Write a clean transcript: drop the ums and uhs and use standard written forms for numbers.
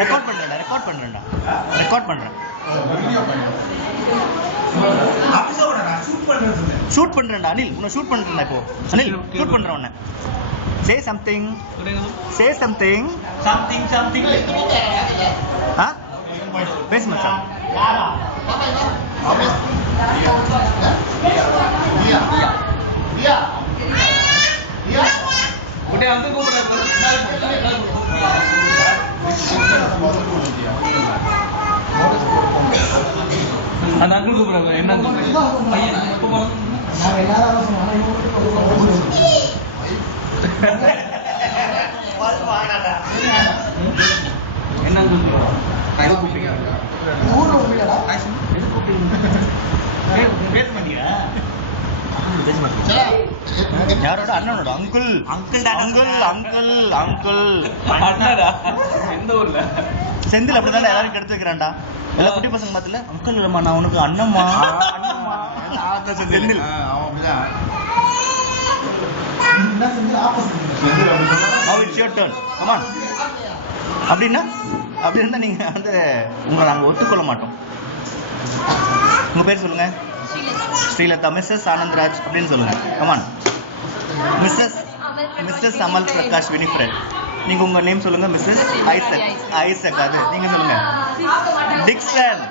Record பண்றேன் shoot பண்றேன்டா Anil உன்னை shoot பண்றேன்டா இப்போ அனில் ஷூட் பண்றேன் உன்னை say something பேசு மச்சான் அந்த அங்கிள் கூப்பிடுறாங்க என்ன யாரோட அண்ணனோட அங்கிள் எந்த ஊர்ல செந்தில் அப்படிதான் எல்லாரும் கெடுத்து வைக்கிறான்டா எல்லா குட்டி பசங்க பார்த்துல அங்கிள் இல்லம்மா நான் உனக்கு Annamma Senthil Now it's your turn. Come on. அப்படின்னா அப்படி இருந்தா நீங்க வந்து உங்களை நாங்கள் ஒத்துக்கொள்ள மாட்டோம். உங்க பேர் சொல்லுங்க. ஸ்ரீலதா. மிஸ்ஸஸ் ஆனந்த்ராஜ் அப்படின்னு சொல்லுங்க. கமான். மிஸ்ஸஸ் அமல் பிரகாஷ் வினிஃப்ரெட். நீங்க உங்க நேம் சொல்லுங்க. Mrs Isaac. அது நீங்க சொல்லுங்க. டிக்சன்.